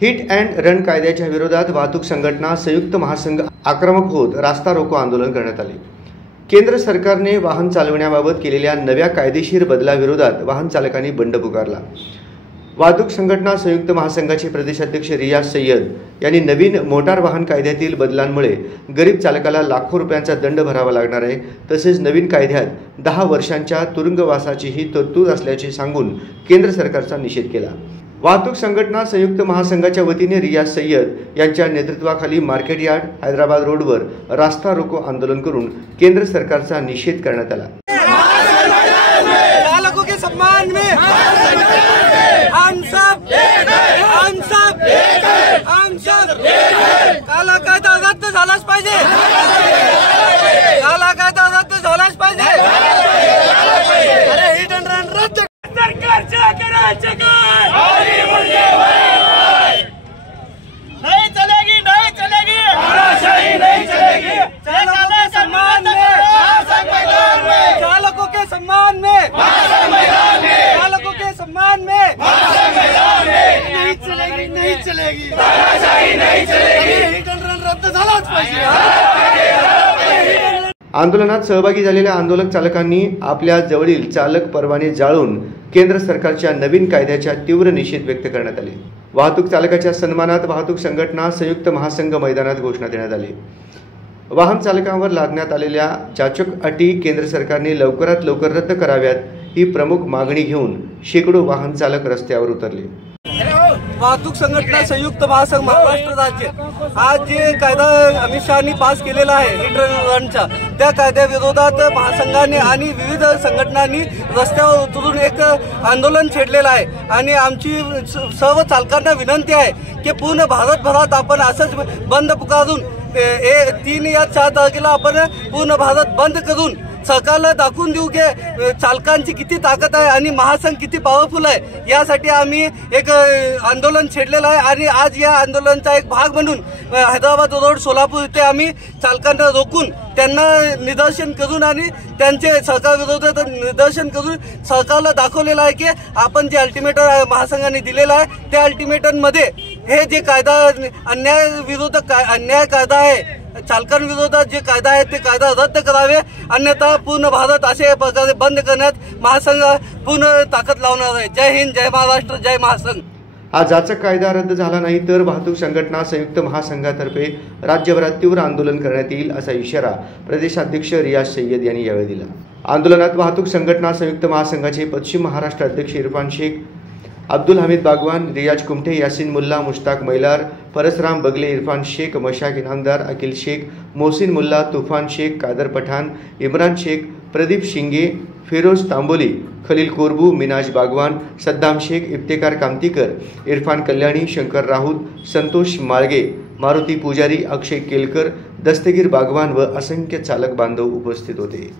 Hit and run कायद्याच्या विरोधात वाहतूक संघटना संयुक्त महासंघ आक्रमक होत रास्ता रोको आंदोलन करण्यात आले। केंद्र सरकारने वाहन चालवण्याबाबत केलेल्या नव्या कायदेशीर बदलाविरोधात वाहन चालकांनी बंड पुकारला। वाहतूक संघटना संयुक्त महासंघाचे प्रदेशाध्यक्ष रियाज सय्यद यांनी नवीन मोटार वाहन कायद्यातील बदलांमुळे गरीब चालकाला लाखो रुपयांचा दंड भरावा लागणार आहे, तसेच नवीन कायद्यात 10 वर्षांच्या तुरुंगवासाचीही तरतूद असल्याचे सांगून केंद्र सरकारचा निषेध केला। वाहतूक संघटना संयुक्त महासंघाच्या वतीने रियाज सय्यद यांच्या नेतृत्वाखाली मार्केट यार्ड हैदराबाद रोडवर रास्ता रोको आंदोलन करून केंद्र सरकारचा निषेध करण्यात आला। चालकों के सम्मान में हम सब काला कायदा रद्द झालाच पाहिजे, काला कायदा रद्द झालाच पाहिजे। अरे हिट अँड रन रद्द सरकारच्या करायचे काय नहीं चलेगी, नहीं चलेगी, तानाशाही नहीं चलेगी। चालकों के सम्मान में, चालकों के सम्मान में, चालकों के सम्मान में नहीं चलेगी, नहीं चलेगी, तानाशाही नहीं चलेगी। हिट अँड रन रद्द झालाच पाहिजे। आंदोलनात सहभागी झालेल्या आंदोलक चालकांनी आपल्या जवळील चालक परवाने जाळून केंद्र सरकारच्या नवीन कायद्याचा तीव्र निषेध व्यक्त करण्यात आले। वाहतूक चालकाच्या सन्मानात वाहतूक संघटना संयुक्त महासंघ मैदानात घोषणा देण्यात आली। वाहन चालकांवर लादण्यात आलेल्या जाचक अटी केंद्र सरकारने लवकरात लवकर रद्द कराव्यात ही प्रमुख मागणी घेऊन शेकडो वाहन चालक रस्त्यावर उतरले। वाहतूक संघटना संयुक्त महासंघ महाराष्ट्र राज्य आज जे कायदा अमित शहानी पास केलेला आहे हिट अँड रनचा, त्या कायद्याविरोधात महासंघाने आणि विविध संघटनांनी रस्त्यावर उतरून एक आंदोलन छेडलेलं आहे। आणि आमची सर्व चालकांना विनंती आहे की पूर्ण भारतभरात आपण असंच बंद पुकारून 3 या 4 तारखेला आपण पूर्ण भारत बंद करून सरकारला दाखवून देऊ की चालकांची किती ताकद आहे आणि महासंघ किती पॉवरफुल आहे। यासाठी आम्ही एक आंदोलन छेडलेलं आहे आणि आज या आंदोलनाचा एक भाग म्हणून हैदराबाद रोड सोलापूर इथे आम्ही चालकांना रोखून त्यांना निदर्शन करून आणि त्यांचे सरकारविरोधात निदर्शन करून सरकारला दाखवलेलं आहे की आपण जे अल्टिमेटम महासंघाने दिलेलं आहे त्या अल्टिमेटममध्ये हे जे कायदा अन्याय कायदा आहे, चालकांविरोधात जे कायदा आहे ते कायदा रद्द करावे, अन्यथा पूर्ण भारत अशा प्रकारे बंद करण्यात महासंघ पूर्ण ताकद लावणार आहे। जय हिंद, जय महाराष्ट्र, जय महासंघ। हा जाचक कायदा रद्द झाला नाही तर वाहतूक संघटना संयुक्त महासंघातर्फे राज्यभरात तीव्र आंदोलन करण्यात येईल असा इशारा प्रदेशाध्यक्ष रियाज सय्यद यांनी यावेळी दिला। आंदोलनात वाहतूक संघटना संयुक्त महासंघाचे पश्चिम महाराष्ट्र अध्यक्ष इरफान शेख, अब्दुल हमीद बागवान, रियाज कुमठे, यासीन मुल्ला, मुश्ताक मैलार, परसराम बगले, इरफान शेख, मशाक इनामदार, अकिल शेख, मोहसिन मुल्ला, तूफान शेख, कादर पठान, इमरान शेख, प्रदीप शिंगे, फिरोज तांबोली, खलील कोरबू, मिनाज बागवान, सद्दाम शेख, इफ्तेकार कामतीकर, इरफान कल्याणी, शंकर राहुत, संतोष माळगे, मारुती पुजारी, अक्षय केलकर, दस्तगीर बागवान व असंख्य चालक बांधव उपस्थित होते।